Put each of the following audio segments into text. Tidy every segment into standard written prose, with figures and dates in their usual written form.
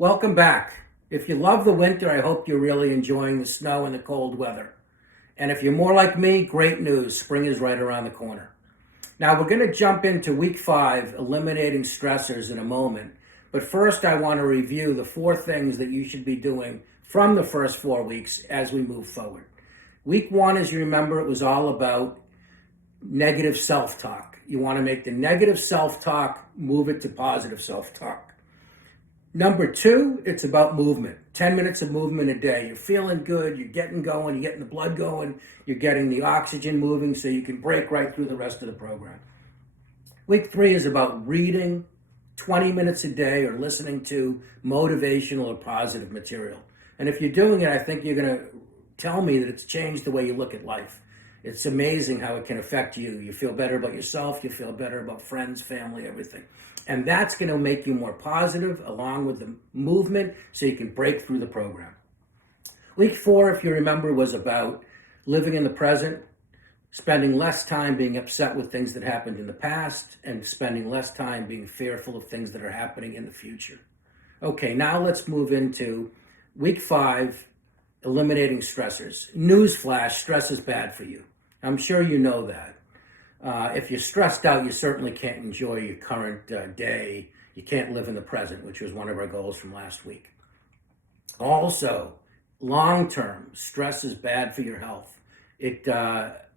Welcome back. If you love the winter, I hope you're really enjoying the snow and the cold weather. And if you're more like me, great news. Spring is right around the corner. Now, we're going to jump into week 5, eliminating stressors, in a moment. But first, I want to review the 4 things that you should be doing from the first 4 weeks as we move forward. Week 1, as you remember, it was all about negative self-talk. You want to make the negative self-talk, move it to positive self-talk. Number 2, it's about movement. 10 minutes of movement a day. You're feeling good, you're getting going, you're getting the blood going, you're getting the oxygen moving so you can break right through the rest of the program. Week 3 is about reading 20 minutes a day or listening to motivational or positive material. And if you're doing it, I think you're going to tell me that it's changed the way you look at life. It's amazing how it can affect you. You feel better about yourself, you feel better about friends, family, everything. And that's going to make you more positive along with the movement so you can break through the program. Week 4, if you remember, was about living in the present, spending less time being upset with things that happened in the past, and spending less time being fearful of things that are happening in the future. Okay, now let's move into week 5, eliminating stressors. Newsflash, stress is bad for you. I'm sure you know that. If you're stressed out, you certainly can't enjoy your current day. You can't live in the present, which was one of our goals from last week. Also, long-term, stress is bad for your health. It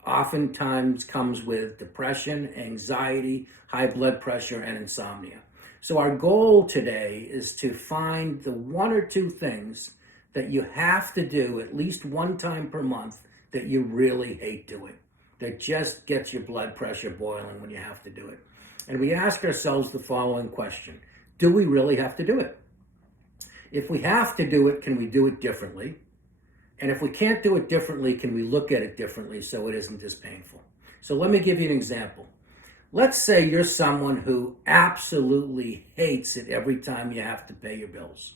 oftentimes comes with depression, anxiety, high blood pressure, and insomnia. So our goal today is to find the 1 or 2 things that you have to do at least 1 time per month that you really hate doing, that just gets your blood pressure boiling when you have to do it. And we ask ourselves the following question: do we really have to do it? If we have to do it, can we do it differently? And if we can't do it differently, can we look at it differently so it isn't as painful? So let me give you an example. Let's say you're someone who absolutely hates it every time you have to pay your bills.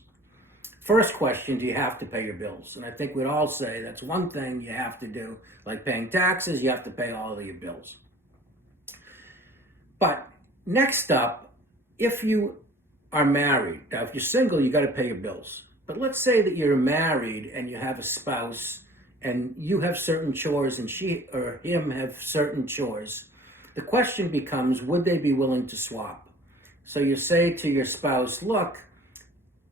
First question, do you have to pay your bills? And I think we'd all say that's one thing you have to do. Like paying taxes, you have to pay all of your bills. But next up, if you are married, now if you're single, you got to pay your bills. But let's say that you're married and you have a spouse and you have certain chores and she or him have certain chores. The question becomes, would they be willing to swap? So you say to your spouse, look,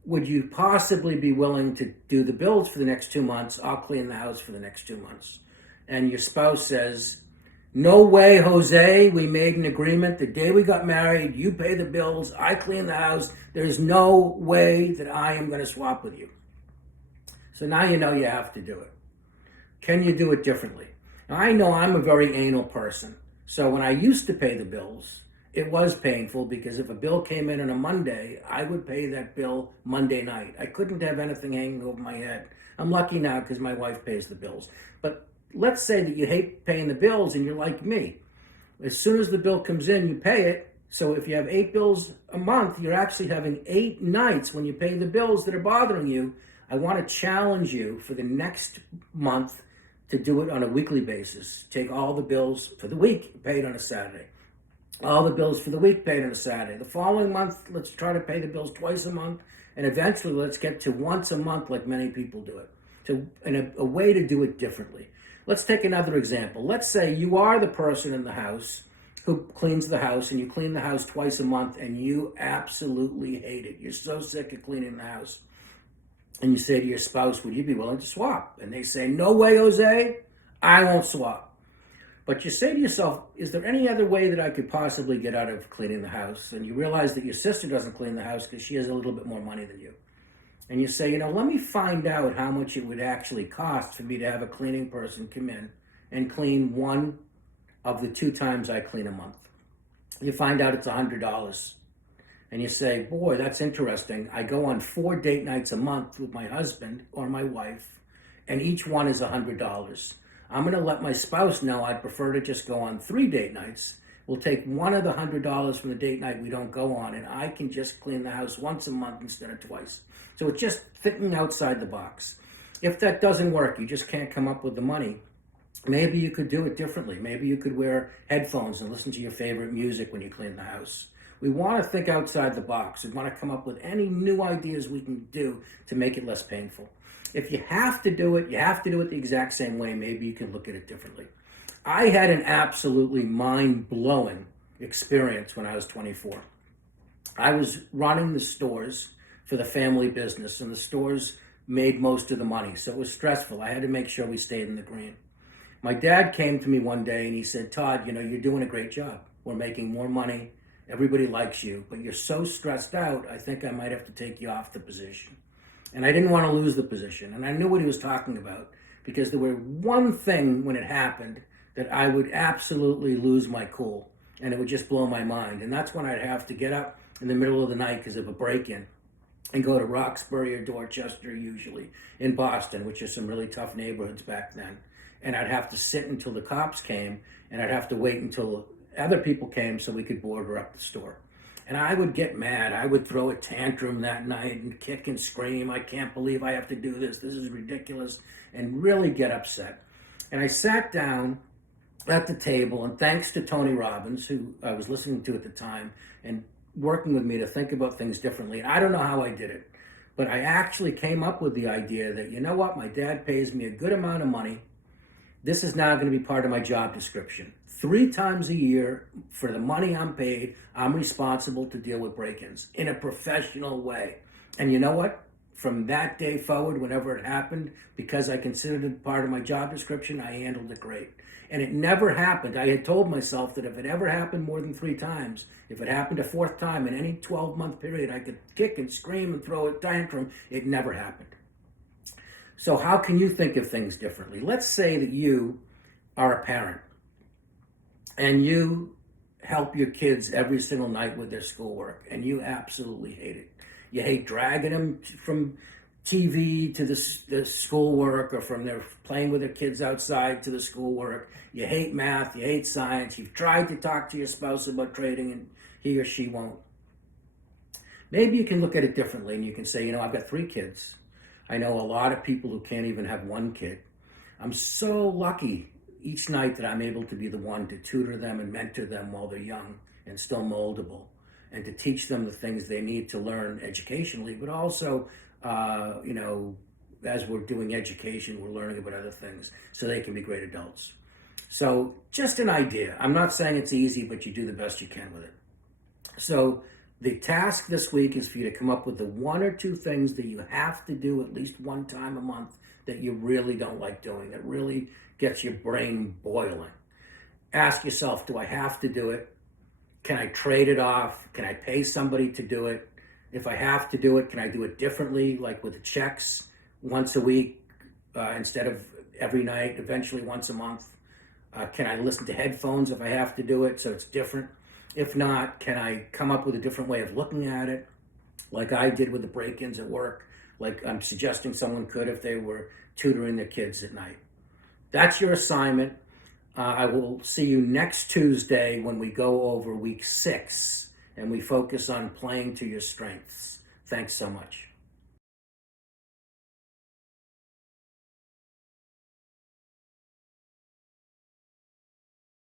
would you possibly be willing to do the bills for the next 2 months? I'll clean the house for the next 2 months. And your spouse says, no way, Jose. We made an agreement. The day we got married, you pay the bills, I clean the house. There's no way that I am going to swap with you. So now you know you have to do it. Can you do it differently? Now, I know I'm a very anal person. So when I used to pay the bills, it was painful because if a bill came in on a Monday, I would pay that bill Monday night. I couldn't have anything hanging over my head. I'm lucky now because my wife pays the bills. But let's say that you hate paying the bills and you're like me. As soon as the bill comes in, you pay it. So if you have 8 bills a month, you're actually having 8 nights when you pay the bills that are bothering you. I want to challenge you for the next month to do it on a weekly basis. Take all the bills for the week, pay it on a Saturday. All the bills for the week paid on a Saturday. The following month, let's try to pay the bills twice a month. And eventually, let's get to once a month like many people do it. So, a way to do it differently. Let's take another example. Let's say you are the person in the house who cleans the house, and you clean the house twice a month, and you absolutely hate it. You're so sick of cleaning the house. And you say to your spouse, would you be willing to swap? And they say, no way, Jose, I won't swap. But you say to yourself, is there any other way that I could possibly get out of cleaning the house? And you realize that your sister doesn't clean the house because she has a little bit more money than you. And you say, let me find out how much it would actually cost for me to have a cleaning person come in and clean 1 of the 2 times I clean a month. You find out it's $100. And you say, boy, that's interesting. I go on 4 date nights a month with my husband or my wife, and each one is $100. I'm going to let my spouse know I prefer to just go on 3 date nights. We'll take one of the $100 from the date night we don't go on, and I can just clean the house once a month instead of twice. So it's just thinking outside the box. If that doesn't work, you just can't come up with the money, maybe you could do it differently. Maybe you could wear headphones and listen to your favorite music when you clean the house. We want to think outside the box. We want to come up with any new ideas we can do to make it less painful. If you have to do it, you have to do it the exact same way. Maybe you can look at it differently. I had an absolutely mind-blowing experience when I was 24. I was running the stores for the family business, and the stores made most of the money, so it was stressful. I had to make sure we stayed in the green. My dad came to me one day and he said, Todd, you're doing a great job. We're making more money. Everybody likes you, but you're so stressed out, I think I might have to take you off the position. And I didn't want to lose the position, and I knew what he was talking about, because there were one thing when it happened that I would absolutely lose my cool, and it would just blow my mind. And that's when I'd have to get up in the middle of the night because of a break-in and go to Roxbury or Dorchester, usually, in Boston, which are some really tough neighborhoods back then. And I'd have to sit until the cops came, and I'd have to wait until other people came so we could board up the store. And I would get mad. I would throw a tantrum that night and kick and scream. I can't believe I have to do this. This is ridiculous. And really get upset. And I sat down at the table, and thanks to Tony Robbins, who I was listening to at the time, and working with me to think about things differently. I don't know how I did it, but I actually came up with the idea that, you know what, my dad pays me a good amount of money. This is now going to be part of my job description. 3 times a year, for the money I'm paid, I'm responsible to deal with break-ins in a professional way. And you know what? From that day forward, whenever it happened, because I considered it part of my job description, I handled it great. And it never happened. I had told myself that if it ever happened more than 3 times, if it happened a 4th time in any 12-month period, I could kick and scream and throw a tantrum. It never happened. So how can you think of things differently? Let's say that you are a parent and you help your kids every single night with their schoolwork, and you absolutely hate it. You hate dragging them from TV to the schoolwork, or from their playing with their kids outside to the schoolwork. You hate math, you hate science. You've tried to talk to your spouse about trading, and he or she won't. Maybe you can look at it differently, and you can say, I've got 3 kids. I know a lot of people who can't even have 1 kid. I'm so lucky each night that I'm able to be the one to tutor them and mentor them while they're young and still moldable, and to teach them the things they need to learn educationally, but also, as we're doing education, we're learning about other things so they can be great adults. So just an idea. I'm not saying it's easy, but you do the best you can with it. So the task this week is for you to come up with the 1 or 2 things that you have to do at least 1 time a month that you really don't like doing, that really gets your brain boiling. Ask yourself, do I have to do it? Can I trade it off? Can I pay somebody to do it? If I have to do it, can I do it differently, like with the checks, once a week instead of every night, eventually once a month? Can I listen to headphones if I have to do it so it's different? If not, can I come up with a different way of looking at it, like I did with the break-ins at work, like I'm suggesting someone could if they were tutoring their kids at night? That's your assignment. I will see you next Tuesday when we go over week 6 and we focus on playing to your strengths. Thanks so much.